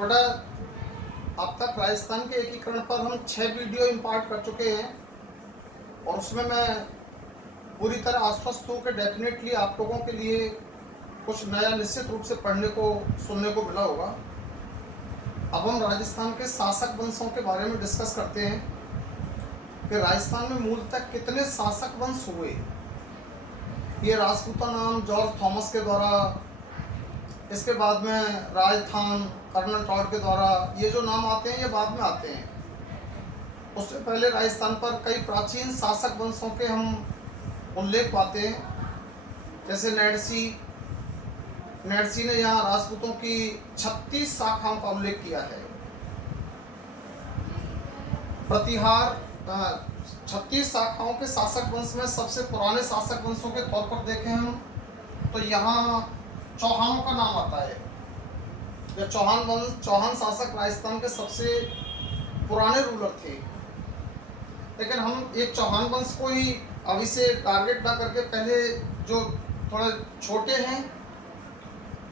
थोड़ा अब तक राजस्थान के एकीकरण पर हम 6 वीडियो इम्पार्ट कर चुके हैं और उसमें मैं पूरी तरह आश्वस्त हूँ कि डेफिनेटली आप लोगों के लिए कुछ नया निश्चित रूप से पढ़ने को सुनने को मिला होगा। अब हम राजस्थान के शासक वंशों के बारे में डिस्कस करते हैं कि राजस्थान में मूलतः कितने शासक वंश हुए। ये राजपूता नाम जॉर्ज थॉमस के द्वारा, इसके बाद में राजस्थान कर्नल टॉड के द्वारा, ये जो नाम आते हैं ये बाद में आते हैं। उससे पहले राजस्थान पर कई प्राचीन शासक वंशों के हम उल्लेख पाते हैं, जैसे नैडसी ने यहाँ राजपूतों की 36 शाखाओं का उल्लेख किया है। प्रतिहार 36 शाखाओं के शासक वंश में सबसे पुराने शासक वंशों के तौर पर देखें हम तो यहाँ चौहानों का नाम आता है। यह चौहान वंश, चौहान शासक राजस्थान के सबसे पुराने रूलर थे। लेकिन हम एक चौहान वंश को ही अभी से टारगेट ना करके पहले जो थोड़े छोटे हैं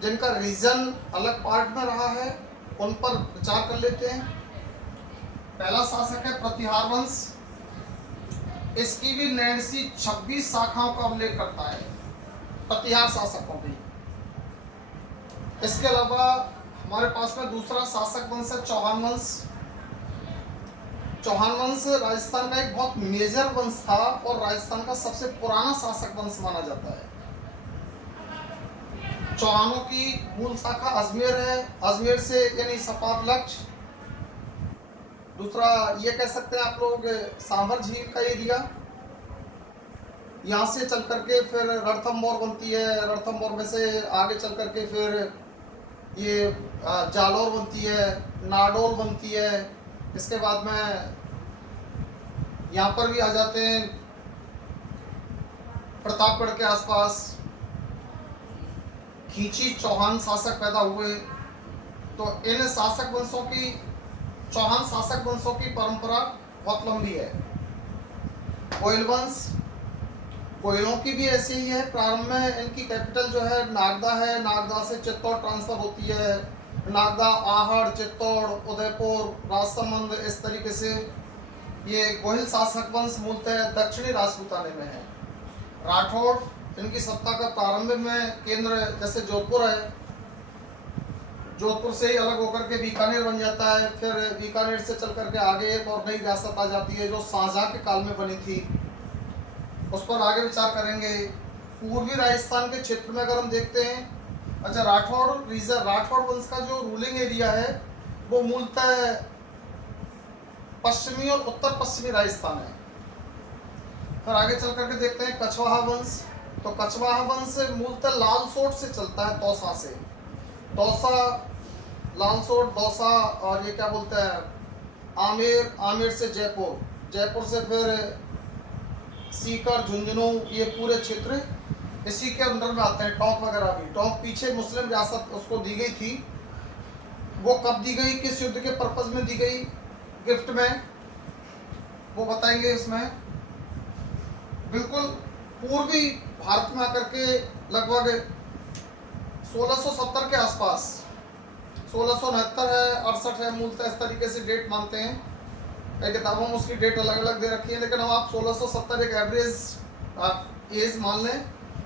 जिनका रीजन अलग पार्ट में रहा है उन पर विचार कर लेते हैं। पहला शासक है प्रतिहार वंश। इसकी भी नैडसी 26 शाखाओं का उल्लेख करता है, प्रतिहार शासकों की। इसके अलावा हमारे पास में दूसरा शासक वंश है चौहान वंश। चौहान वंश राजस्थान का एक बहुत मेजर वंश था और राजस्थान का सबसे पुराना शासक वंश माना जाता है। चौहानों की मूल शाखा अजमेर है, अजमेर से यानी सपाट लक्ष्य। दूसरा ये कह सकते हैं आप लोग सांभर झील का एरिया, यहाँ से चल करके फिर रणथंभौर बनती है, रणथंभौर में से आगे चल करके फिर ये जालौर बनती है, नाडोल बनती है। इसके बाद में यहाँ पर भी आ जाते हैं प्रतापगढ़ के आसपास। खींची चौहान शासक पैदा हुए। तो इन शासक वंशों की, चौहान शासक वंशों की परंपरा बहुत लंबी है। कोयल वंश, कोयलों की भी ऐसी ही है। प्रारंभ में इनकी कैपिटल जो है नागदा है, नागदा से चित्तौड़ ट्रांसफर होती है। नागदा, आहड़, चित्तौड़, उदयपुर, राजसमंद, इस तरीके से ये गोहिल शासक वंश मूलतः दक्षिणी राजपूताने में है। राठौड़, इनकी सत्ता का प्रारंभ में केंद्र जैसे जोधपुर है, जोधपुर से ही अलग होकर के बीकानेर बन जाता है। फिर बीकानेर से चल करके आगे एक और नई रियासत आ जाती है जो शाहजहां के काल में बनी थी, उस पर आगे विचार करेंगे। पूर्वी राजस्थान के क्षेत्र में अगर हम देखते हैं, अच्छा राठौड़ वंश का जो रूलिंग एरिया है वो मूलतः पश्चिमी और उत्तर पश्चिमी राजस्थान है। फिर आगे चल करके देखते हैं कछवाहा वंश। तो कछवाहा वंश मूलतः लालसोट से चलता है, दौसा से। दौसा, लालसोट, दौसा और ये क्या बोलते हैं आमेर, आमेर से जयपुर, जयपुर से फिर सीकर, झुंझुनू, ये पूरे क्षेत्र इसी के अंडर में आते हैं। टोंक वगैरह भी, टोंक पीछे मुस्लिम रियासत उसको दी गई थी। वो कब दी गई, किस युद्ध के पर्पज में दी गई, गिफ्ट में, वो बताएंगे इसमें। बिल्कुल पूर्वी भारत में आकर के लगभग 1670 के आसपास, 1669 है, 68 है, मूलतः इस तरीके से डेट मानते हैं। कई किताबों में उसकी डेट अलग अलग दे रखी है, लेकिन अब आप 1670 एक एवरेज एज मान लें।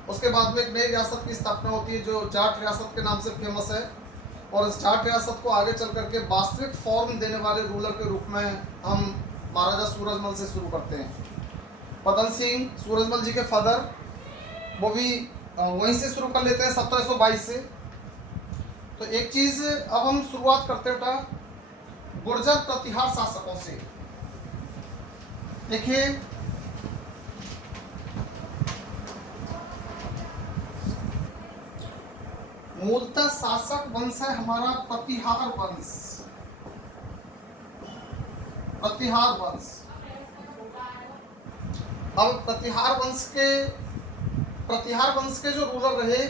उसके बाद में एक नई रियासत की स्थापना होती है जो जाट रियासत के नाम से फेमस है, और इस जाट रियासत को आगे चल करके वास्तविक फॉर्म देने वाले रूलर के रूप में हम महाराजा सूरजमल से शुरू करते हैं। पदम सिंह, सूरजमल जी के फादर, वो भी वहीं से शुरू कर लेते हैं 1722 से। तो एक चीज़ अब हम शुरुआत करते हैं बेटा गुर्जर प्रतिहार शासकों से। देखिए, मूलतः शासक वंश है हमारा प्रतिहार वंश। प्रतिहार वंश, अब प्रतिहार वंश के जो रूलर रहे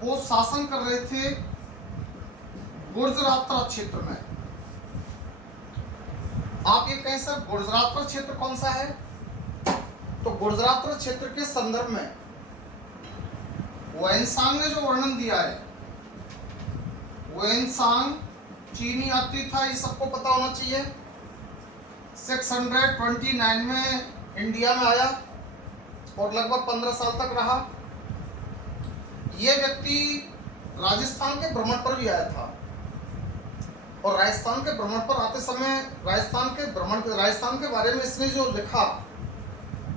वो शासन कर रहे थे गुर्जरात्रा क्षेत्र में। आप ये कहें सर गुर्जरात्रा क्षेत्र कौन सा है, तो गुर्जरात्रा क्षेत्र के संदर्भ में वेनसांग ने जो वर्णन दिया है, वेनसांग चीनी यात्री था, ये सबको पता होना चाहिए। 629 में इंडिया में आया और लगभग 15 साल तक रहा। ये व्यक्ति राजस्थान के भ्रमण पर भी आया था और राजस्थान के भ्रमण पर आते समय राजस्थान के बारे में इसने जो लिखा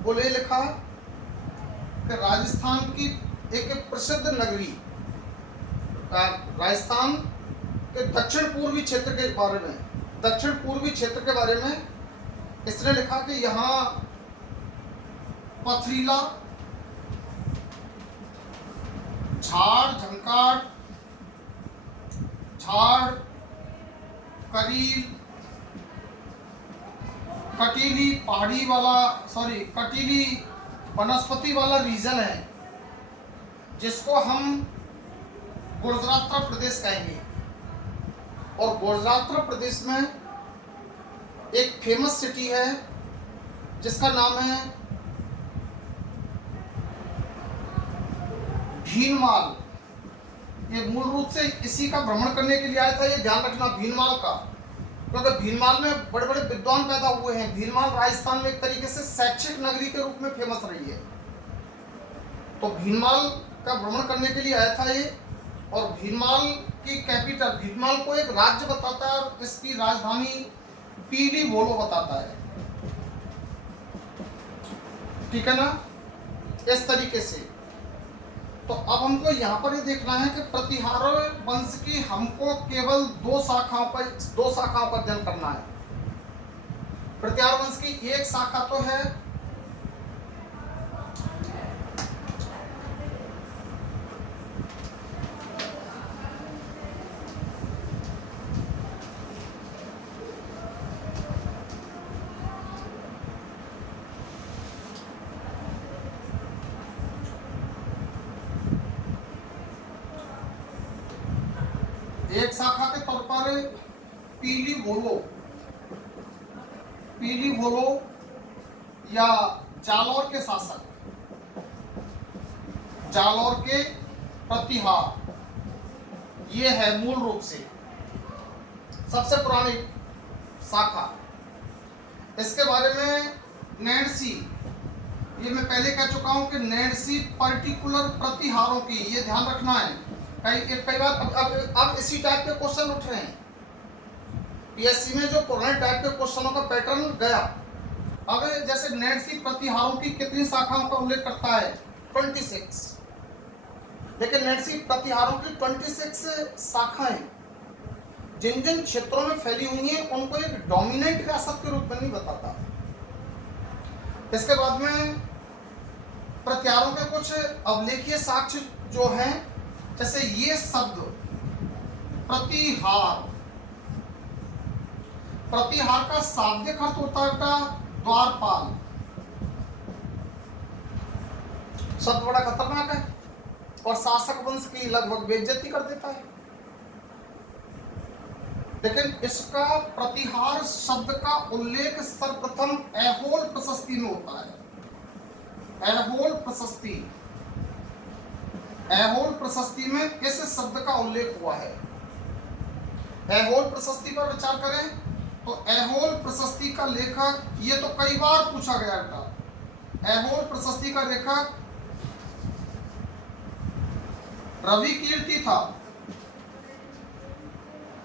वो ये लिखा कि राजस्थान की एक प्रसिद्ध नगरी, राजस्थान के दक्षिण पूर्वी क्षेत्र के बारे में इसने लिखा कि यहाँ पथरीला, झाड़ करील, कटीली वनस्पति वाला रीजन है जिसको हम गुजरात प्रदेश कहेंगे। और गुजरात प्रदेश में एक फेमस सिटी है जिसका नाम है भीनमाल। ये मूल रूप से इसी का भ्रमण करने के लिए आया था, ये ध्यान रखना भीनमाल का, क्योंकि भीनमाल में बड़े बड़े विद्वान पैदा हुए हैं। भीनमाल राजस्थान में एक तरीके से शैक्षिक नगरी के रूप में फेमस रही है। तो भीनमाल का भ्रमण करने के लिए आया था ये। और भीनमाल की कैपिटल, भीनमाल को एक राज्य बताता है और इसकी राजधानी पीली भोलो बताता है। ठीक है ना, इस तरीके से। तो अब हमको यहाँ पर ये देखना है कि प्रतिहार वंश की हमको केवल दो शाखाओं पर अध्ययन करना है। प्रतिहार वंश की एक शाखा तो है एक शाखा के तौर पर पीली भोलो या जालौर के शासक, जालौर के प्रतिहार, ये है मूल रूप से सबसे पुरानी शाखा। इसके बारे में नैणसी, ये मैं पहले कह चुका हूं कि नैणसी पर्टिकुलर प्रतिहारों की, ये ध्यान रखना है। कई बार अब इसी टाइप के क्वेश्चन उठ रहे हैं पीएससी में, जो पुराने टाइप के क्वेश्चनों का पैटर्न गया। अब जैसे नैणसी प्रतिहारों की कितनी शाखाओं का उल्लेख करता है? 26। लेकिन नैणसी प्रतिहारों की 26 शाखाएं जिन जिन क्षेत्रों में फैली हुई हैं उनको एक डोमिनेंट रियासत के रूप में नहीं बताता। इसके बाद में प्रतिहारों के कुछ अवलेखीय साक्ष्य जो हैं, जैसे ये शब्द प्रतिहार का शाब्दिक अर्थ होता है बेटा द्वारपाल। शब्द बड़ा खतरनाक है और शासक वंश की लगभग बेइज्जती कर देता है। लेकिन इसका प्रतिहार शब्द का उल्लेख सर्वप्रथम ऐहोल प्रशस्ति में होता है। ऐहोल प्रशस्ति में इस शब्द का उल्लेख हुआ है। ऐहोल प्रशस्ति पर विचार करें तो ऐहोल प्रशस्ति का लेखक, ये तो कई बार पूछा गया था, ऐहोल प्रशस्ति का लेखक रवि कीर्ति था।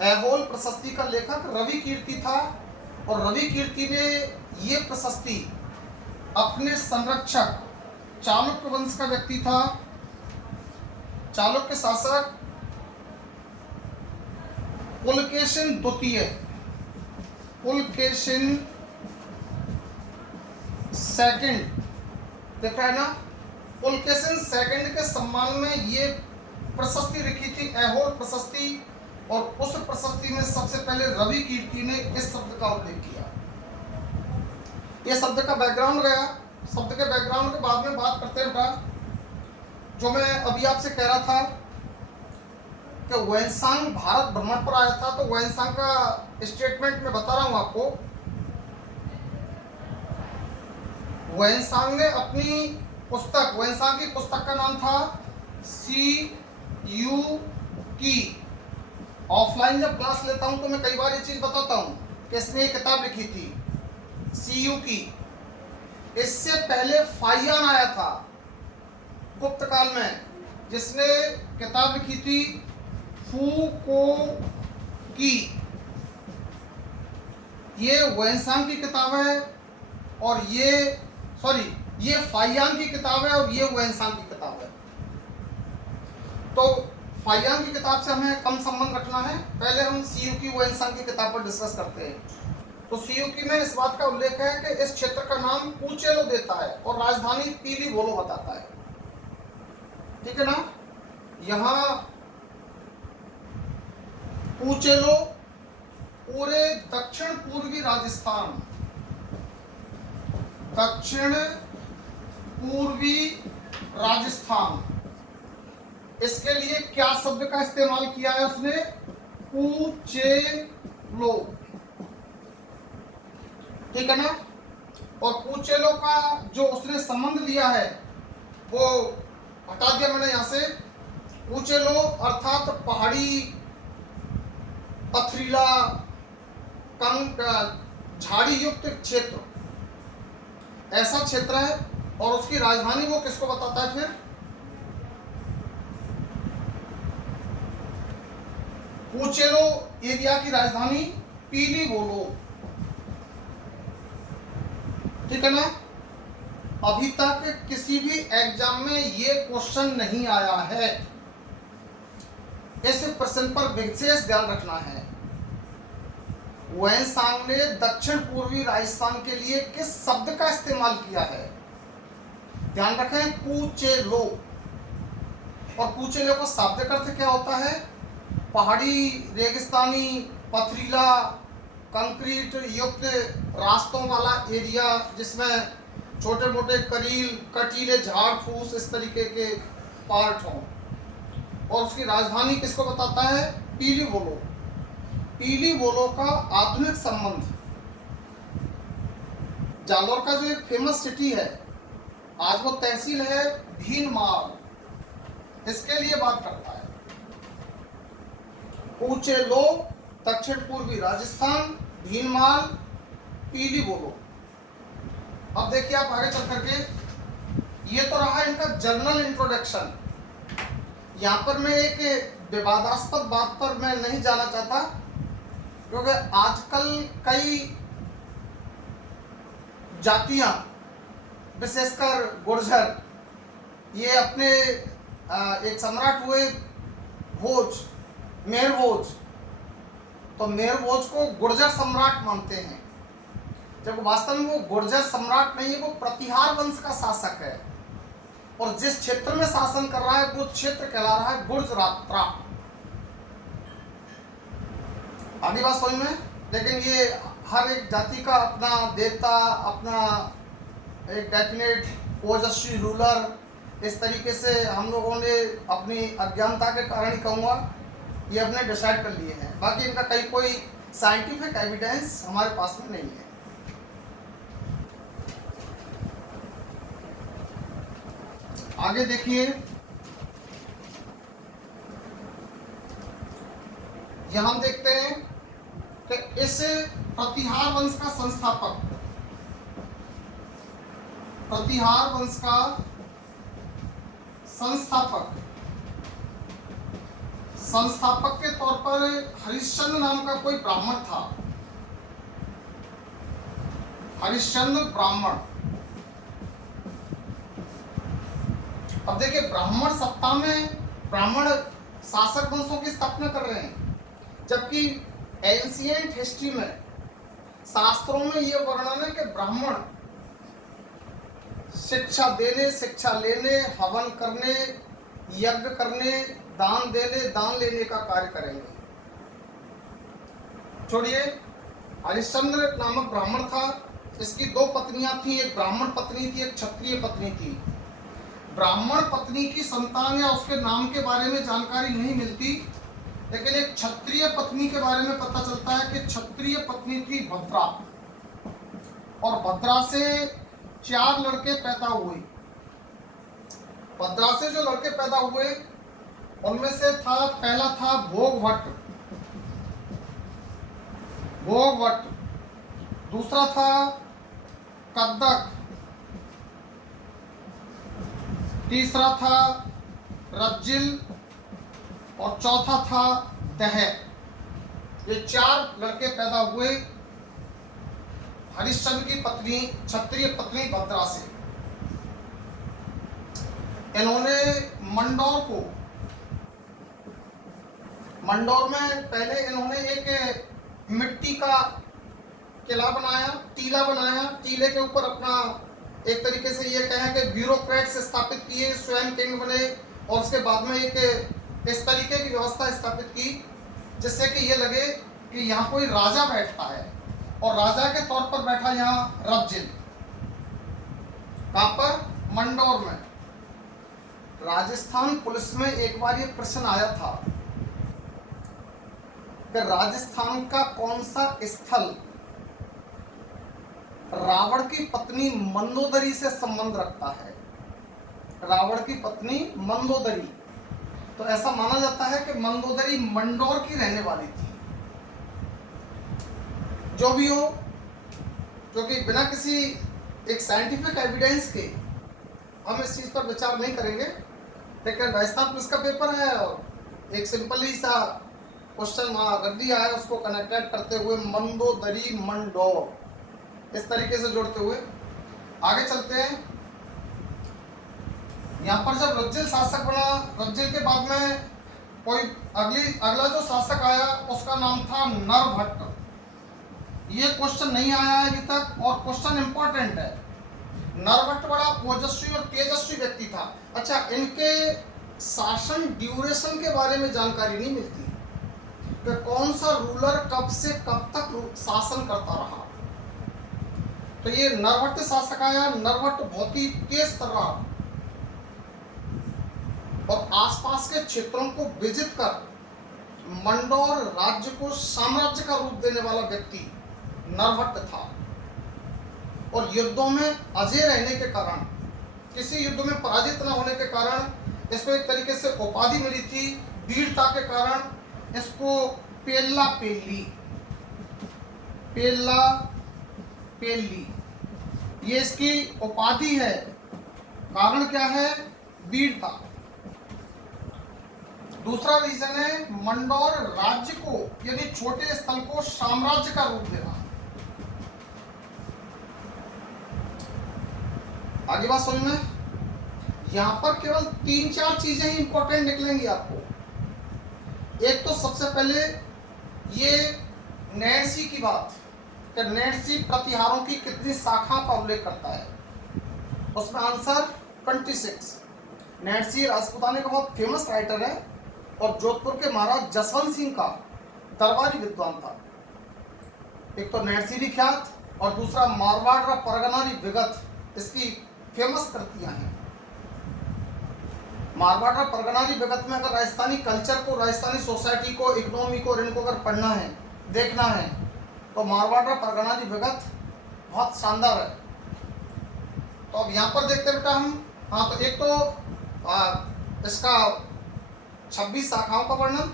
ऐहोल प्रशस्ति का लेखक रवि कीर्ति था और रवि कीर्ति ने ये प्रशस्ति अपने संरक्षक चालुक्य वंश का व्यक्ति था, चालुक्य शासक पुलकेशिन द्वितीय, पुलकेशिन सेकंड, देख रहा है ना, पुलकेशिन सेकंड के सम्मान में ये प्रशस्ति लिखी थी, ऐहोल प्रशस्ति। और उस प्रशस्ति में सबसे पहले रवि कीर्ति ने इस शब्द का उल्लेख किया। ये शब्द का बैकग्राउंड गया, शब्द के बैकग्राउंड के बाद में बात करते हैं। जो मैं अभी आपसे कह रहा था कि वेनसांग भारत भ्रमण पर आया था, तो वेनसांग का स्टेटमेंट मैं बता रहा हूं आपको। वेनसांग ने अपनी पुस्तक, वेनसांग की पुस्तक का नाम था CU की ऑफलाइन जब क्लास लेता हूं तो मैं कई बार ये चीज बताता हूं कि इसने ये किताब लिखी थी सीयू की। इससे पहले फाइयान आया था गुप्त काल में, जिसने किताब लिखी थी फूको की। ये वेन्सांग की किताब है और ये फाइयान की किताब है और ये वेन्सांग की किताब है। तो फाइयान की किताब से हमें कम संबंध रखना है। पहले हम सीयू की वेन्सांग की किताब पर डिस्कस करते हैं। तो सीयू की में इस बात का उल्लेख है कि इस क्षेत्र का नाम पूचेलो देता है और राजधानी पीली बोलो बताता है। ठीक है ना। यहाँ पूचेलो पूरे दक्षिण पूर्वी राजस्थान, दक्षिण पूर्वी राजस्थान, इसके लिए क्या शब्द का इस्तेमाल किया है उसने? पूचेलो। ठीक है ना। और पूचेलो का जो उसने संबंध लिया है वो हटा दिया मैंने यहां से। पूचेलो अर्थात पहाड़ी, पथरीला, झाड़ी युक्त क्षेत्र, ऐसा क्षेत्र है। और उसकी राजधानी वो किसको बताता है फिर? पूचेलो एरिया की राजधानी पीली बोलो। ठीक है ना। अभी तक किसी भी एग्जाम में ये क्वेश्चन नहीं आया है, इस प्रश्न पर विशेष ध्यान रखना है। वेन्सांग ने दक्षिण पूर्वी राजस्थान के लिए किस शब्द का इस्तेमाल किया है? ध्यान रखें, पूचेलो। और पूचेलो का शाब्दिक अर्थ क्या होता है? पहाड़ी, रेगिस्तानी, पथरीला, कंक्रीट युक्त रास्तों वाला एरिया, जिसमें छोटे मोटे कटीले झाड़ फूस इस तरीके के पार्ट हों। और उसकी राजधानी किसको बताता है? पीली बोलो। पीली बोलो का आधुनिक संबंध जालोर का जो एक फेमस सिटी है, आज वो तहसील है भीनमाल, इसके लिए बात करता है। पूचेलो दक्षिण पूर्वी राजस्थान, भीनमाल, पीली बोलो। अब देखिए आप आगे चल करके, ये तो रहा इनका जनरल इंट्रोडक्शन। यहां पर मैं एक विवादास्पद बात पर मैं नहीं जाना चाहता, क्योंकि आजकल कई जातियां, विशेषकर गुर्जर, ये अपने एक सम्राट हुए भोज, मेहर भोज, तो मेहर भोज को गुर्जर सम्राट मानते हैं, जब वास्तव में वो गुर्जर सम्राट नहीं है, वो प्रतिहार वंश का शासक है। और जिस क्षेत्र में शासन कर रहा है वो क्षेत्र कहला रहा है गुर्जरात्रा। आगे बात समझ में। लेकिन ये हर एक जाति का अपना देवता, अपना एक डेफिनेट ओजस्वी रूलर, इस तरीके से हम लोगों ने अपनी अज्ञानता के कारण ही कहूँगा ये अपने डिसाइड कर लिए हैं। बाकी इनका कोई साइंटिफिक एविडेंस हमारे पास में नहीं है। आगे देखिए, यहां हम देखते हैं कि इस प्रतिहार वंश का संस्थापक के तौर पर हरिश्चंद्र नाम का कोई ब्राह्मण था। हरिश्चंद्र ब्राह्मण। अब देखिए, ब्राह्मण सत्ता में ब्राह्मण शासक वंशों की स्थापना कर रहे हैं, जबकि एंशिएंट हिस्ट्री में, शास्त्रों में यह वर्णन है कि ब्राह्मण शिक्षा देने, शिक्षा लेने, हवन करने, यज्ञ करने, दान देने, दान लेने का कार्य करेंगे। छोड़िए, हरिश्चंद्र नामक ब्राह्मण था। इसकी दो पत्नियां थी, एक ब्राह्मण पत्नी थी, एक क्षत्रिय पत्नी थी। ब्राह्मण पत्नी की संतान या उसके नाम के बारे में जानकारी नहीं मिलती, लेकिन एक क्षत्रिय पत्नी के बारे में पता चलता है कि क्षत्रिय पत्नी थी भद्रा, और भद्रा से 4 लड़के पैदा हुए। भद्रा से जो लड़के पैदा हुए उनमें से पहला था भोग भट्ट, गोवट, दूसरा था कद्दक, तीसरा था रज्जिल और चौथा था दह। ये 4 लड़के पैदा हुए हरिश्चंद्र की पत्नी, क्षत्रिय पत्नी भद्रा से। इन्होंने मंडौर में पहले इन्होंने एक मिट्टी का किला बनाया, टीला बनाया। टीले के ऊपर अपना एक तरीके से ये कहें कि ब्यूरोक्रेट्स स्थापित किए, स्वयं किंग बने, और उसके बाद में एक इस तरीके की व्यवस्था स्थापित की जिससे कि ये लगे कि यहाँ कोई राजा बैठा है, और राजा के तौर पर बैठा यहाँ रज्जिल। कहाँ पर? मंडौर में। राजस्थान पुलिस में एक बार ये प्रश्न आया था कि राजस्थान का कौन सा स्थल रावण की पत्नी मंदोदरी से संबंध रखता है। रावण की पत्नी मंदोदरी, तो ऐसा माना जाता है कि मंदोदरी मंडौर की रहने वाली थी। जो भी हो, क्योंकि बिना किसी एक साइंटिफिक एविडेंस के हम इस चीज पर विचार नहीं करेंगे, लेकिन राजस्थान पुलिस का पेपर है और एक सिंपल ही सा क्वेश्चन वहां रख दिया है, उसको कनेक्टेड करते हुए मंदोदरी मंडौर, इस तरीके से जोड़ते हुए आगे चलते हैं। यहाँ पर जब रज्जिल शासक बना, रज्जिल के बाद में कोई अगला जो शासक आया उसका नाम था नरभट्ट। ये क्वेश्चन नहीं आया है अभी तक और क्वेश्चन इंपॉर्टेंट है। नरभट्ट बड़ा ओजस्वी और तेजस्वी व्यक्ति था। अच्छा, इनके शासन ड्यूरेशन के बारे में जानकारी नहीं मिलती कि कौन सा रूलर कब से कब तक शासन करता रहा। तो ये नरभट्ट शासक आया। नरभट्ट बहुत ही तेज तर्रार और आसपास के क्षेत्रों को विजित कर मंडौर राज्य को साम्राज्य का रूप देने वाला व्यक्ति नरभट्ट था। और युद्धों में अजय रहने के कारण, किसी युद्ध में पराजित न होने के कारण इसको एक तरीके से उपाधि मिली थी। वीरता के कारण इसको पेल्ला पेल्ली ये इसकी उपाधि है। कारण क्या है? वीरता। दूसरा रीजन है मंडौर राज्य को, यानी छोटे स्थल को साम्राज्य का रूप देना। आगे बात समझ में, यहां पर केवल 3-4 चीजें ही इंपॉर्टेंट निकलेंगी आपको। एक तो सबसे पहले ये नैणसी की बात, कि नैणसी प्रतिहारों की कितनी शाखा का उल्लेख करता है, उसमें आंसर 26। नैणसी राजपूताने का बहुत फेमस राइटर है और जोधपुर के महाराज जसवंत सिंह का दरबारी विद्वान था। एक तो नैणसी विख्यात और दूसरा मारवाड़ परगनारी विगत, इसकी फेमस कृतियां हैं। मारवाड़ परगनारी विगत में अगर राजस्थानी कल्चर को, राजस्थानी सोसाइटी को, इकोनॉमी को और इनको अगर पढ़ना है, देखना है, तो मारवाड़ परगनारी विगत बहुत शानदार है। तो अब यहाँ पर देखते बेटा हम, हाँ, तो एक तो इसका 26 शाखाओं का वर्णन,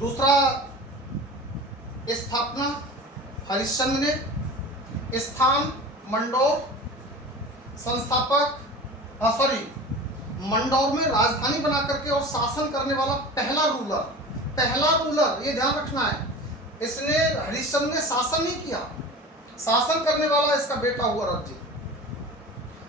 दूसरा स्थापना हरिश्चंद्र ने, स्थान मंडौर, संस्थापक मंडौर में राजधानी बना करके और शासन करने वाला पहला रूलर, ये ध्यान रखना है, इसने हरिश्चंद्र ने शासन नहीं किया, शासन करने वाला इसका बेटा हुआ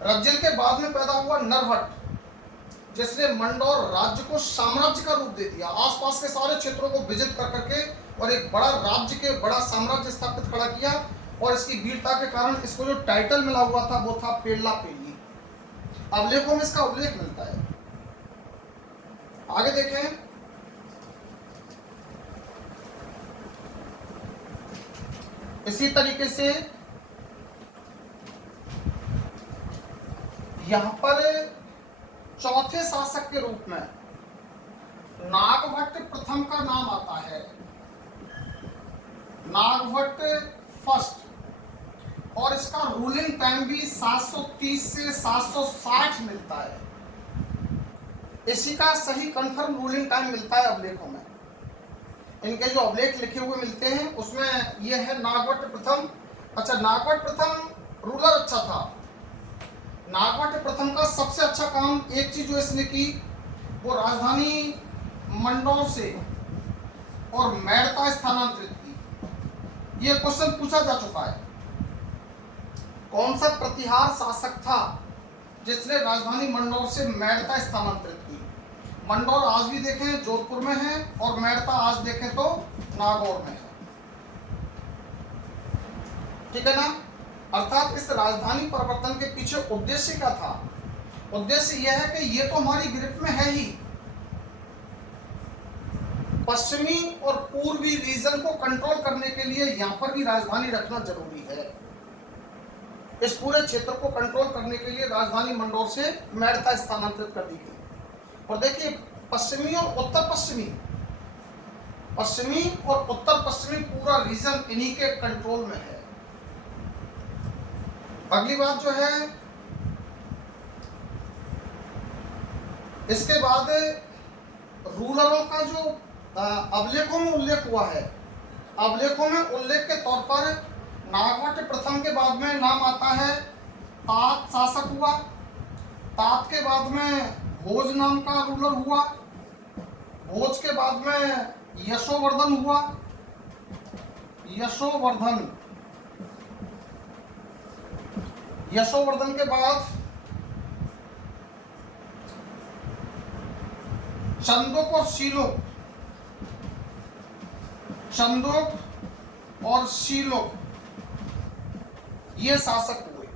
रज्जिल के बाद में पैदा हुआ नरभट्ट, जिसने मंडौर राज्य को साम्राज्य का रूप दे दिया। आसपास के सारे क्षेत्रों को विजित कर करके और एक बड़ा राज्य के बड़ा साम्राज्य स्थापित खड़ा किया। और इसकी वीरता के कारण इसको जो टाइटल मिला हुआ था वो था पेल्ला पेल्ली। अभिलेखों में इसका उल्लेख मिलता है। आगे देखें, इसी तरीके से यहां पर चौथे शासक के रूप में नागभट्ट प्रथम का नाम आता है। नागभट्ट फर्स्ट, और इसका रूलिंग टाइम भी 730 से 760 मिलता है। इसी का सही कंफर्म रूलिंग टाइम मिलता है अभिलेखों में। इनके जो अभिलेख लिखे हुए मिलते हैं उसमें ये है नागवट प्रथम। अच्छा, नागवट प्रथम रूलर अच्छा था। नागवट प्रथम का सबसे अच्छा काम एक चीज जो इसने की, वो राजधानी मंडौर से और मेड़ता स्थानांतरित की। ये क्वेश्चन पूछा जा चुका है, कौन सा प्रतिहार शासक था जिसने राजधानी मंडौर से मेड़ता स्थानांतरित की। मंडौर आज भी देखें जोधपुर में है और मेड़ता आज देखें तो नागौर में है, ठीक है ना। अर्थात इस राजधानी परिवर्तन के पीछे उद्देश्य क्या था? उद्देश्य यह है कि ये तो हमारी ग्रिप में है ही, पश्चिमी और पूर्वी रीजन को कंट्रोल करने के लिए यहां पर भी राजधानी रखना जरूरी है। इस पूरे क्षेत्र को कंट्रोल करने के लिए राजधानी मंडौर से मेड़ता स्थानांतरित कर दी गई। और देखिए, पश्चिमी और उत्तर पश्चिमी, पश्चिमी और उत्तर पश्चिमी पूरा रीजन इन्हीं के कंट्रोल में है। अगली बात जो है, इसके बाद रूलरों का जो अभिलेखों में उल्लेख हुआ है, अभिलेखों में उल्लेख के तौर पर नागवट प्रथम के बाद में नाम आता है तात शासक हुआ। तात के बाद में भोज नाम का रूलर हुआ। भोज के बाद में यशोवर्धन हुआ। यशोवर्धन, यशोवर्धन के बाद चंदोक और शीलोक, चंदोक और शीलोक ये शासक हुए।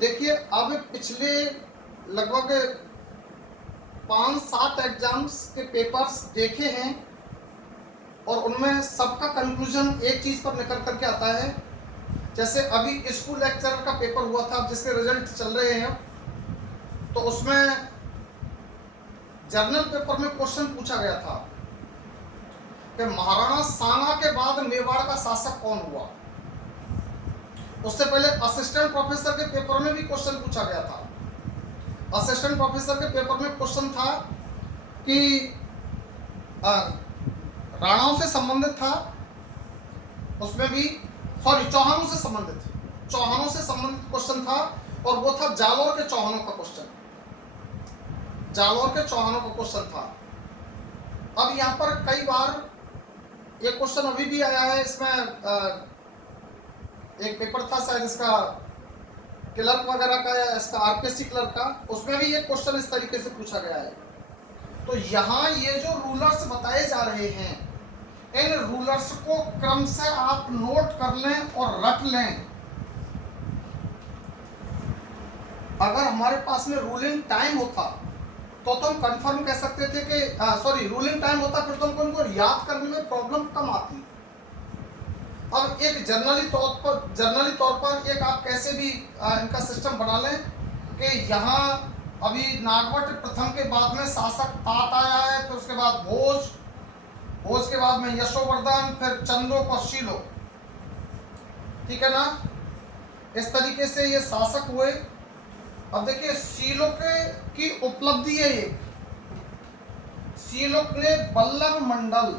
देखिए, अब पिछले लगभग 5-7 एग्जाम्स के पेपर्स देखे हैं और उनमें सबका कंक्लूजन एक चीज पर निकल करके आता है। जैसे अभी स्कूल लेक्चरर का पेपर हुआ था, जिसके रिजल्ट चल रहे हैं, तो उसमें जर्नल पेपर में क्वेश्चन पूछा गया था कि महाराणा सांगा के बाद मेवाड़ का शासक कौन हुआ। उससे पहले असिस्टेंट प्रोफेसर के पेपर में भी क्वेश्चन पूछा गया था। असिस्टेंट प्रोफेसर के पेपर में क्वेश्चन था कि राणाओं से संबंधित था, उसमें भी चौहानों से संबंधित, चौहानों से संबंधित क्वेश्चन था, और वो था जालौर के चौहानों का क्वेश्चन, जालौर के चौहानों का क्वेश्चन था। अब यहाँ पर कई बार ये क्वेश्चन अभी भी आया है। इसमें एक पेपर था शायद इसका क्लर्क वगैरह का या इसका आरपीएससी क्लर्क का, उसमें भी ये क्वेश्चन इस तरीके से पूछा गया है। तो यहाँ ये जो रूलर्स बताए जा रहे हैं, इन रूलर्स को क्रम से आप नोट कर लें और रख लें। अगर हमारे पास में रूलिंग टाइम होता तो हम कंफर्म कह सकते थे कि रूलिंग टाइम होता, फिर तो हमको इनको याद करने में प्रॉब्लम कम आती। अब एक जर्नली तौर पर एक आप कैसे भी इनका सिस्टम बना लें कि यहाँ अभी नागवट प्रथम के बाद में शासक तात आया है, फिर उसके बाद भोज के बाद में यशोवर्धन, फिर चंदोक और शीलोक, ठीक है ना। इस तरीके से ये शासक हुए। अब देखिए, शीलोक की उपलब्धि है ये, शीलोक ने बल्लभ मंडल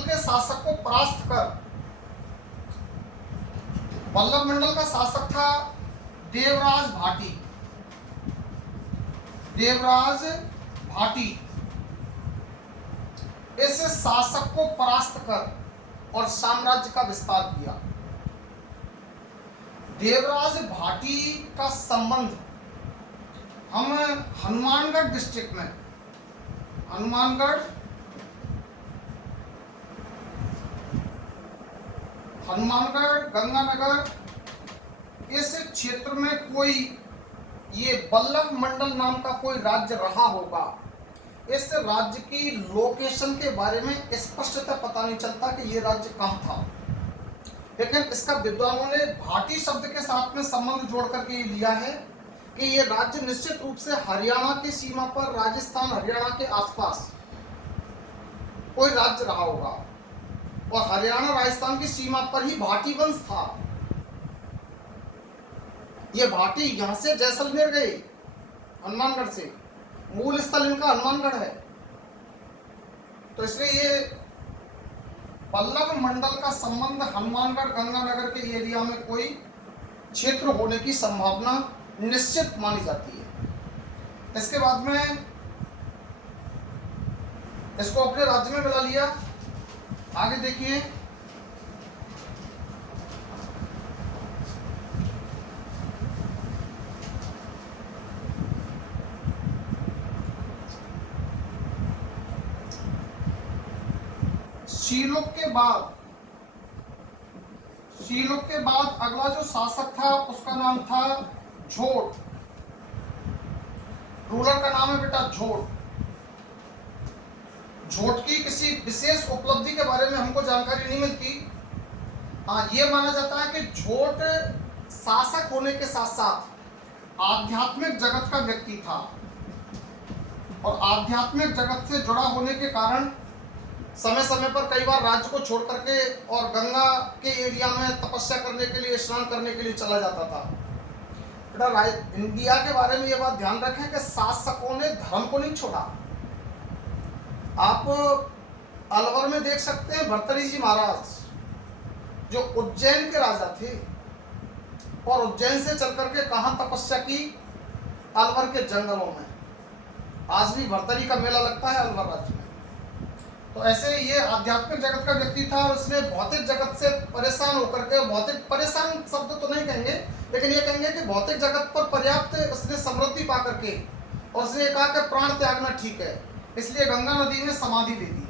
के शासक को परास्त कर, बल्लभ मंडल का शासक था देवराज भाटी। इस शासक को परास्त कर और साम्राज्य का विस्तार किया। देवराज भाटी का संबंध हम हनुमानगढ़ डिस्ट्रिक्ट में, हनुमानगढ़ गंगानगर इस क्षेत्र में कोई ये बल्लभ मंडल नाम का कोई राज्य रहा होगा। इस राज्य की लोकेशन के बारे में स्पष्टता पता नहीं चलता कि ये राज्य कहाँ था, लेकिन इसका विद्वानों ने भाटी शब्द के साथ में संबंध जोड़ करके ये लिया है कि ये राज्य निश्चित रूप से हरियाणा की सीमा पर, राजस्थान हरियाणा के आसपास कोई राज्य रहा होगा, और हरियाणा राजस्थान की सीमा पर ही भाटी वंश था। ये भाटी यहाँ से जैसलमेर गए हनुमानगढ़ से, मूल स्थल इनका हनुमानगढ़ है। तो इसलिए ये पल्लव मंडल का संबंध हनुमानगढ़ गंगानगर के एरिया में कोई क्षेत्र होने की संभावना निश्चित मानी जाती है। इसके बाद में इसको अपने राज्य में मिला लिया। आगे देखिए, शीलोक के बाद अगला जो शासक था उसका नाम था झोट। रूलर का नाम है बेटा झोट। झोट की किसी विशेष उपलब्धि के बारे में हमको जानकारी नहीं मिलती। हाँ, ये माना जाता है कि झोट शासक होने के साथ साथ आध्यात्मिक जगत का व्यक्ति था और आध्यात्मिक जगत से जुड़ा होने के कारण समय समय पर कई बार राज्य को छोड़ करके और गंगा के एरिया में तपस्या करने के लिए, स्नान करने के लिए चला जाता था। बेटा इंडिया के बारे में ये बात ध्यान रखें कि शासकों ने धर्म को नहीं छोड़ा। आप अलवर में देख सकते हैं भर्तृहरि जी महाराज जो उज्जैन के राजा थे और उज्जैन से चल करके कहाँ तपस्या की, अलवर के जंगलों में। आज भी भर्तृहरि का मेला लगता है अलवर राज्य में। तो ऐसे ये आध्यात्मिक जगत का व्यक्ति था और उसने भौतिक जगत से परेशान होकर के, भौतिक परेशान शब्द तो नहीं कहेंगे लेकिन ये कहेंगे कि भौतिक जगत पर पर्याप्त उसने समृद्धि पा करके और उसने कहा कि प्राण त्यागना ठीक है, इसलिए गंगा नदी में समाधि ले दी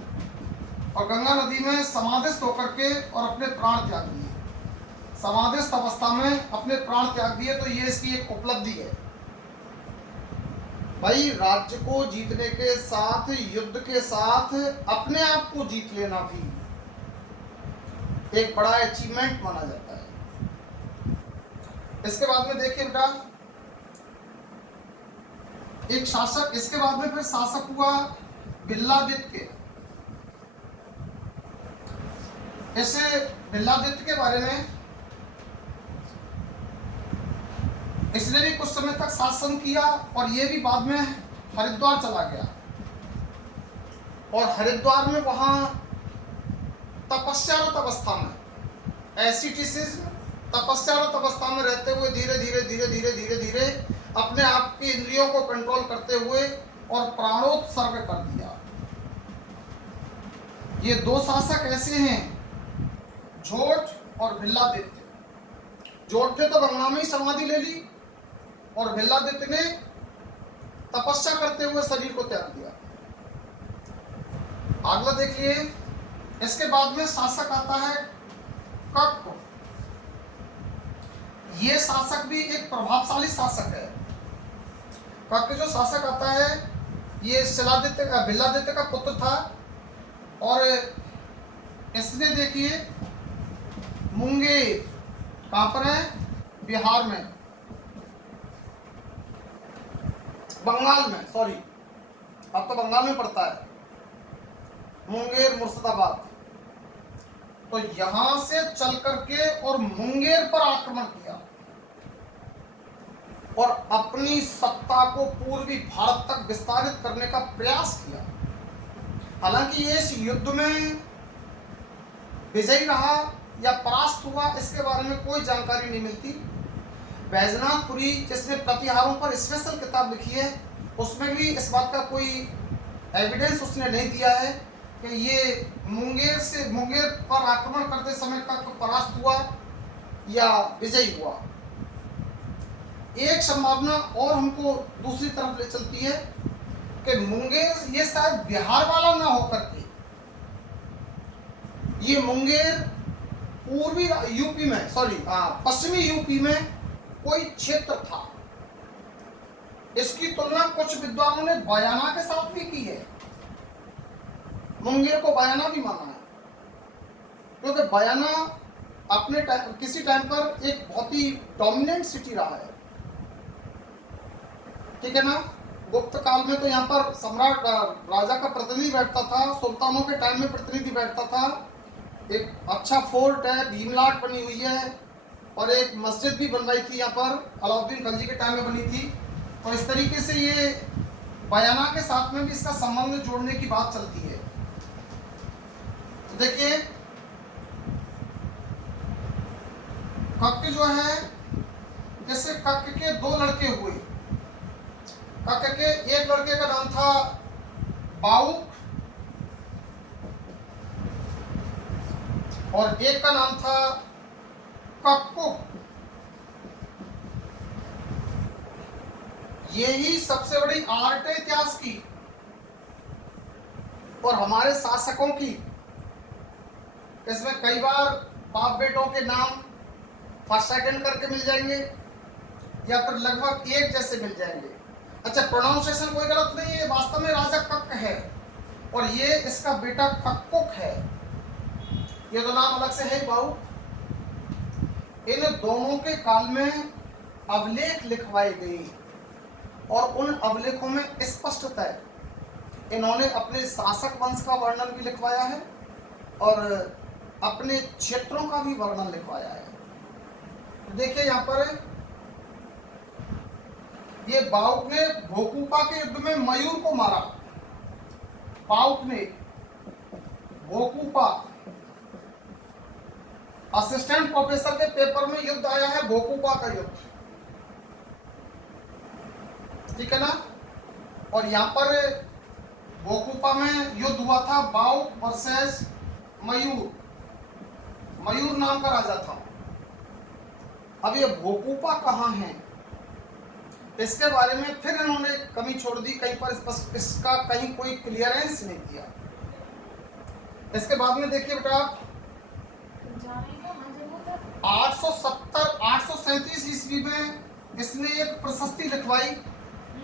और गंगा नदी में समाधिस्थ होकर के और अपने प्राण त्याग दिए। समाधिस्थ अवस्था में अपने प्राण त्याग दिए। तो ये इसकी एक उपलब्धि है। भाई, राज्य को जीतने के साथ, युद्ध के साथ अपने आप को जीत लेना भी एक बड़ा अचीवमेंट माना जाता है। इसके बाद में देखिए बेटा, एक शासक, इसके बाद में फिर शासक हुआ बिल्लादित्य। ऐसे बिल्लादित्य के बारे में, इसने भी कुछ समय तक शासन किया और ये भी बाद में हरिद्वार चला गया और हरिद्वार में वहां तपस्यारत अवस्था में, एसिटिसिज्म, तपस्यारत अवस्था में रहते हुए धीरे धीरे अपने आप की इंद्रियों को कंट्रोल करते हुए और प्राणोत्सर्ग कर दिया। ये दो शासक ऐसे हैं, झोट और बिल्लादित्य। झोट ने तो गंगा में ही समाधि ले ली और बिल्लादित्य ने तपस्या करते हुए शरीर को त्याग दिया। अगला देखिए, इसके बाद में शासक आता है कक। ये शासक भी एक प्रभावशाली शासक है। कक जो शासक आता है ये बिल्लादित्य का पुत्र था और इसने देखिए मुंगेर, कहां पर है, बिहार में, बंगाल में, सॉरी अब तो बंगाल में पड़ता है, मुंगेर मुर्शिदाबाद। तो यहां से चल करके और मुंगेर पर आक्रमण किया और अपनी सत्ता को पूर्वी भारत तक विस्तारित करने का प्रयास किया। हालांकि ये इस युद्ध में विजयी रहा या परास्त हुआ, इसके बारे में कोई जानकारी नहीं मिलती। बैजनाथपुरी जिसने प्रतिहारों पर स्पेशल किताब लिखी है, उसमें भी इस बात का कोई एविडेंस उसने नहीं दिया है कि ये मुंगेर पर आक्रमण करते समय तक परास्त हुआ या विजयी हुआ। एक संभावना और हमको दूसरी तरफ ले चलती है कि मुंगेर ये शायद बिहार वाला ना होकर के ये मुंगेर पूर्वी यूपी में, पश्चिमी यूपी में कोई क्षेत्र था। इसकी तुलना कुछ विद्वानों ने बयाना के साथ भी की है। मुंगेर को बयाना भी माना है क्योंकि बयाना अपने किसी टाइम पर एक बहुत ही डोमिनेंट सिटी रहा है, ठीक है ना। गुप्त काल में तो यहाँ पर सम्राट राजा का प्रतिनिधि बैठता था, सुल्तानों के टाइम में प्रतिनिधि बैठता था। एक अच्छा फोर्ट है, भीमलाट बनी हुई है और एक मस्जिद भी बनवाई थी यहाँ पर, अलाउद्दीन खिलजी के टाइम में बनी थी। तो इस तरीके से ये बयाना के साथ में भी इसका संबंध जोड़ने की बात चलती है। तो देखिए कक जो है, जैसे कक के दो लड़के हुए। कक के एक लड़के का नाम था बाउक और एक का नाम था कक्कुक। यही सबसे बड़ी आर्ट है इतिहास की और हमारे शासकों की। इसमें कई बार बाप बेटों के नाम फर्स्ट सेकंड करके मिल जाएंगे या फिर लगभग एक जैसे मिल जाएंगे। अच्छा, प्रोनाउंसिएशन कोई गलत नहीं है, वास्तव में राजा कक है और ये इसका बेटा कक्कुक है। ये तो नाम अलग से है बाऊ। इन दोनों के काल में अभिलेख लिखवाए गए और उन अभिलेखों में स्पष्टतः इन्होंने अपने शासक वंश का वर्णन भी लिखवाया है और अपने क्षेत्रों का भी वर्णन लिखवाया है। तो देखिए यहाँ पर ये बाउक ने भोकुपा के युद्ध में मयूर को मारा। बाउक ने भोकुपा, असिस्टेंट प्रोफेसर के पेपर में युद्ध आया है भोकुपा का युद्ध, ठीक है ना। और यहाँ पर भोकुपा में युद्ध हुआ था बाउक वर्सेस मयूर। मयूर नाम का राजा था। अब ये भोकुपा कहाँ है, इसके बारे में फिर इन्होंने कमी छोड़ दी, कहीं पर इसका कहीं कोई क्लियरेंस नहीं किया। इसके बाद में देखिए बेटा 837 ईस्वी में इसने एक प्रशस्ति लिखवाई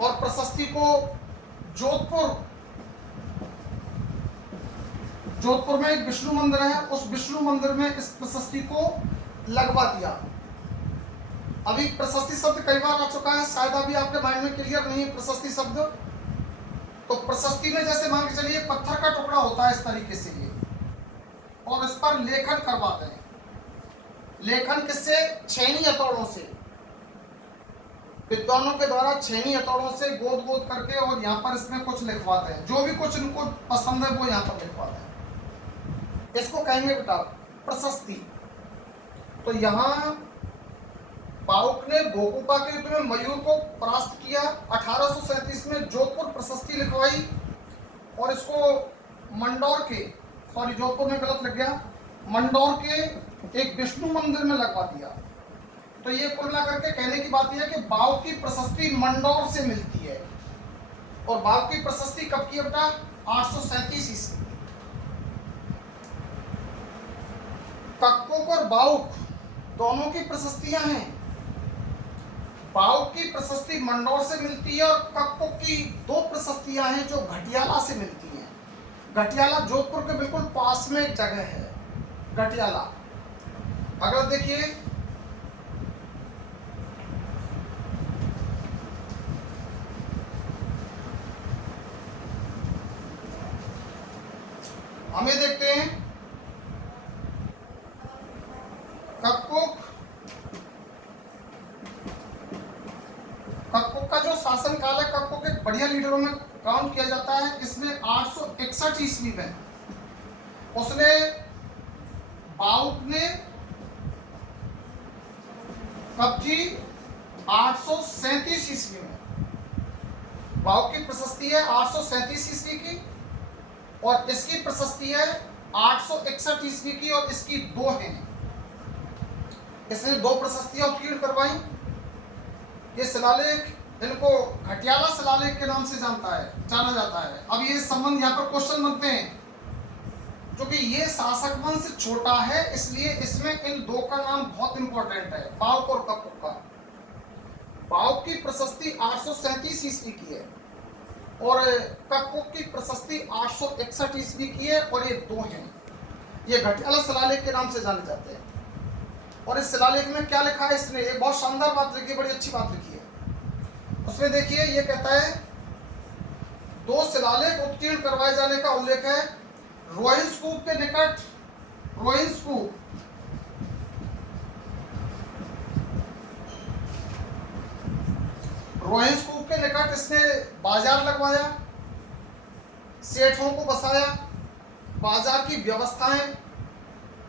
और प्रशस्ति को जोधपुर में एक विष्णु मंदिर है, उस विष्णु मंदिर में इस प्रशस्ति को लगवा दिया। अभी प्रशस्ति शब्द कई बार आ चुका है, शायद अभी आपके माइंड में क्लियर नहीं है प्रशस्ति शब्द। तो प्रशस्ति में जैसे मान के चलिए पत्थर का टुकड़ा होता है इस तरीके से ये, और इस पर लेखन करवाते हैं। लेखन किससे? छेनी हथौड़ों से, विद्वानों के द्वारा छेनी हथौड़ों से गोद गोद करके और यहाँ पर इसमें कुछ लिखवाते हैं, जो भी कुछ इनको पसंद है वो यहाँ पर लिखवाते हैं। इसको कहेंगे बेटा प्रशस्ति। तो यहाँ बाउक ने भोकुपा के युद्ध में मयूर को परास्त किया। 1837 में जोधपुर प्रशस्ति लिखवाई और इसको मंडौर के, सॉरी जोधपुर में गलत लग गया, मंडौर के एक विष्णु मंदिर में लगवा दिया। तो ये कुल मिलाकर के कहने की बात यह है कि बाउक की प्रशस्ति मंडौर से मिलती है। और बाउक की प्रशस्ति कब की बेटा? 837 ईस्वी। कक्कुक और बाउक दोनों की प्रशस्तियां हैं। बाउक की प्रशस्ति मंडौर से मिलती है और कक्कुक की दो प्रशस्तियां हैं जो घटियाला से मिलती हैं। घटियाला जोधपुर के बिल्कुल पास में एक जगह है, घटियाला। अगर देखिए हमें देखते हैं कक्कुक का जो शासन काल है, कक्कुक एक बढ़िया लीडरों में काउंट किया जाता है। इसमें 861 ईस्वी में उसने, बाउक ने कब थी? 837 ईस्वी में। बाउक की प्रशस्ति है 837 ईस्वी की और इसकी प्रशस्ति है 861 ईस्वी की और इसकी दो हैं। इसने दो प्रशस्तियां उत्कीर्ण करवाई। ये शिलालेख, इनको घटियाला शिलालेख के नाम से जाना जाता है। अब ये संबंध यहाँ पर क्वेश्चन बनते हैं, क्योंकि ये शासक वंश छोटा है इसलिए इसमें इन दो का नाम बहुत इंपॉर्टेंट है, बाउक और कक्कुक का। बाउक की प्रशस्ति 837 ईस्वी की है और कक्कुक की प्रशस्ति 861 ईस्वी की है और ये दो हैं। ये घटियाला शिलालेख के नाम से जाने जाते हैं। और इस शिलालेख में क्या लिखा है इसने? एक बहुत शानदार बात लिखी है, बड़ी अच्छी बात लिखी है। उसमें देखिए ये कहता है, दो शिलालेख उत्कीर्ण करवाए जाने का उल्लेख है। रोहिंस कूप के निकट, रोहिंस कूप रोहिंसकूप के निकट इसने बाजार लगवाया, सेठों को बसाया, बाजार की व्यवस्थाएं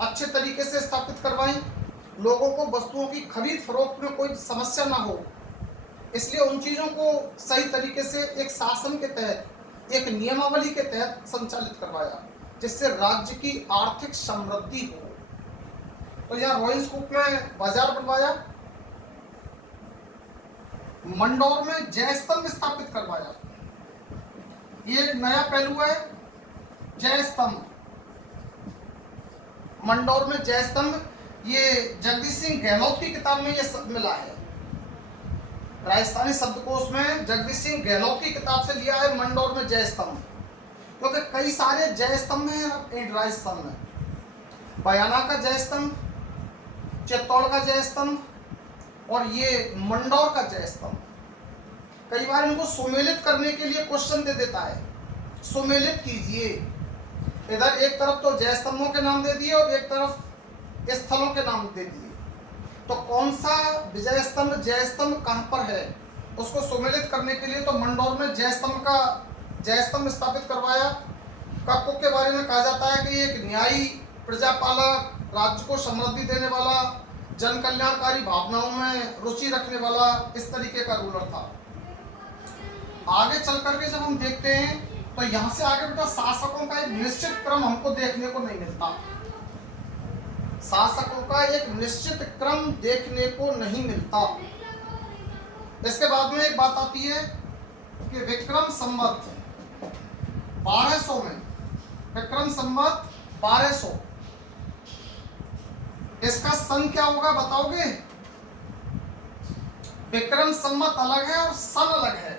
अच्छे तरीके से स्थापित करवाई, लोगों को वस्तुओं की खरीद फरोख्त में कोई समस्या ना हो, इसलिए उन चीज़ों को सही तरीके से एक शासन के तहत, एक नियमावली के तहत संचालित करवाया, जिससे राज्य की आर्थिक समृद्धि हो। तो यहाँ रोहिंसकूप में बाजार बनवाया, मंडौर में जय स्तंभ स्थापित करवाया। ये एक नया पहलू है, जय स्तंभ। मंडौर में जय स्तंभ, ये जगदीश सिंह गहलोत की किताब में ये शब्द मिला है। राजस्थानी शब्दकोश में जगदीश सिंह गहलोत की किताब से लिया है मंडौर में जय स्तंभ, क्योंकि कई सारे जय स्तंभ हैं राजस्थान में। बयाना का जय स्तंभ, चित्तौड़ का जय स्तंभ और ये मंडौर का जय स्तंभ। कई बार इनको सुमेलित करने के लिए क्वेश्चन दे देता है, सुमेलित कीजिए। इधर एक तरफ तो जय स्तंभों के नाम दे दिए और एक तरफ स्थलों के नाम दे दिए, तो कौन सा विजय स्तंभ जय स्तंभ कहाँ पर है, उसको सुमेलित करने के लिए तो मंडौर में जय स्तंभ स्थापित करवाया। काको के बारे में कहा जाता है कि एक न्यायी, प्रजापालक, राज्य को समृद्धि देने वाला, जन कल्याणकारी भावनाओं में रुचि रखने वाला, इस तरीके का रूलर था। आगे चल करके जब हम देखते हैं तो यहाँ से आगे बेटा शासकों का एक निश्चित क्रम हमको देखने को नहीं मिलता। शासकों का एक निश्चित क्रम देखने को नहीं मिलता। इसके बाद में एक बात आती है कि विक्रम संवत 1200 में, विक्रम संवत 1200, इसका सन क्या होगा बताओगे? विक्रम संवत अलग है और सन अलग है।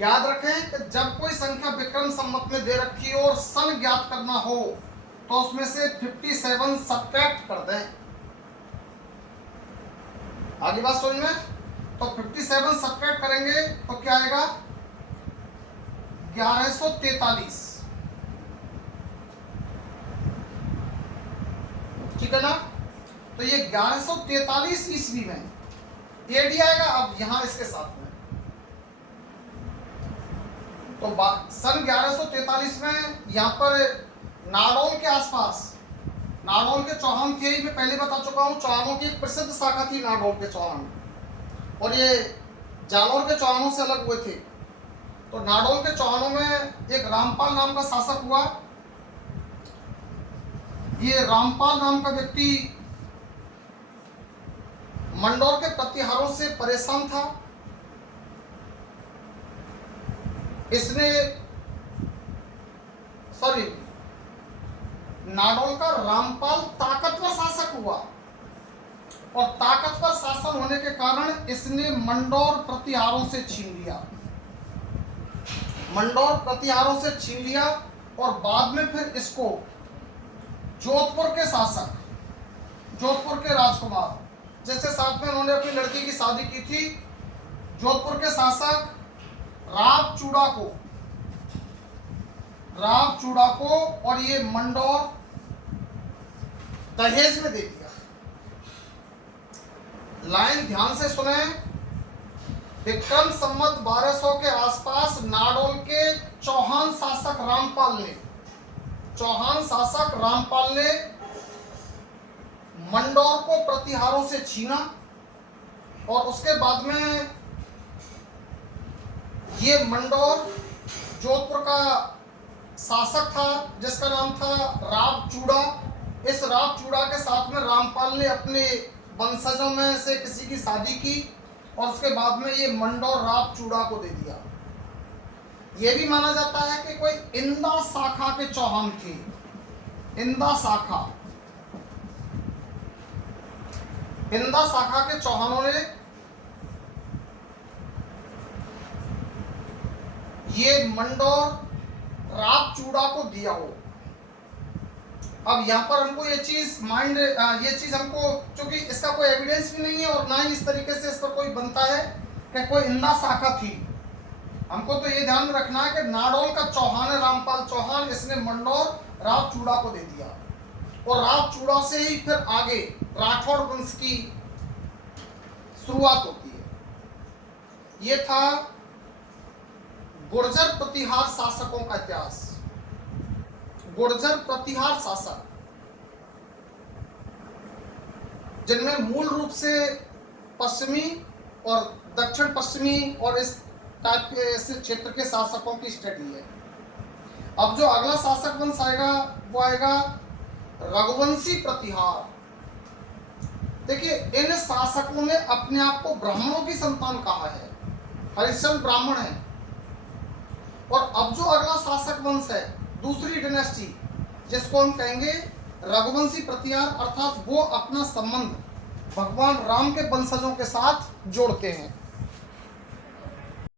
याद रखें कि जब कोई संख्या विक्रम संवत में दे रखी हो और सन ज्ञात करना हो तो उसमें से 57 सब्ट्रैक्ट कर दें। आगे बात समझ में? तो 57 सब्ट्रैक्ट करेंगे तो क्या आएगा? 1143। ठीक है ना? तो ये 1143 ईस्वी में एडी आएगा। अब यहां इसके साथ में तो सन 1143 में यहाँ पर नाडौल के आसपास, नाडौल के चौहान थे, मैं पहले बता चुका हूँ, चौहानों की एक प्रसिद्ध शाखा थी नाडौल के चौहान, और ये जालौर के चौहानों से अलग हुए थे। तो नाडौल के चौहानों में एक रामपाल नाम का शासक हुआ। ये रामपाल नाम का व्यक्ति मंडौर के प्रतिहारों से परेशान था। इसने नाडौल का रामपाल ताकतवर शासक हुआ और ताकतवर शासन होने के कारण इसने मंडौर प्रतिहारों से छीन लिया, मंडौर प्रतिहारों से छीन लिया और बाद में फिर इसको जोधपुर के शासक, जोधपुर के राजकुमार, जिसके साथ में उन्होंने अपनी लड़की की शादी की थी, जोधपुर के शासक राव चूड़ा को और ये मंडौर दहेज में दे दिया। लाइन ध्यान से सुने। विक्रम संवत 1200 के आसपास नाडौल के चौहान शासक रामपाल ने मंडौर को प्रतिहारों से छीना और उसके बाद में ये मंडौर जोधपुर का शासक था जिसका नाम था राव चूड़ा। इस राव चूड़ा के साथ में रामपाल ने अपने वंशजों में से किसी की शादी की और उसके बाद में ये मंडौर राव चूड़ा को दे दिया। ये भी माना जाता है कि कोई इंदा शाखा के चौहान थे, इंदा शाखा के चौहानों ने ये मंडौर राव चूड़ा को दिया हो। अब यहाँ पर हमको ये चीज हमको, क्योंकि इसका कोई एविडेंस भी नहीं है और ना ही इस तरीके से इस पर कोई बनता है कि कोई इंदा शाखा थी। हमको तो ये ध्यान में रखना है कि नाडौल का चौहान है रामपाल चौहान, इसने मंडौर राव चूड़ा को दे दिया और राव चूड़ा से ही फिर आगे राठौड़ वंश की शुरुआत होती है। ये था गुर्जर प्रतिहार शासकों का इतिहास। गुर्जर प्रतिहार शासक, जिनमें मूल रूप से पश्चिमी और दक्षिण पश्चिमी और इस टाइप के इस क्षेत्र के शासकों की स्टडी है। अब जो अगला शासक वंश आएगा वो आएगा रघुवंशी प्रतिहार। देखिए, इन शासकों ने अपने आप को ब्राह्मणों की संतान कहा है, हरिश्चंद्र ब्राह्मण है। और अब जो अगला शासक वंश है, दूसरी डायनेस्टी, जिसको हम कहेंगे रघुवंशी प्रतिहार, अर्थात वो अपना संबंध भगवान राम के वंशजों के साथ जोड़ते हैं।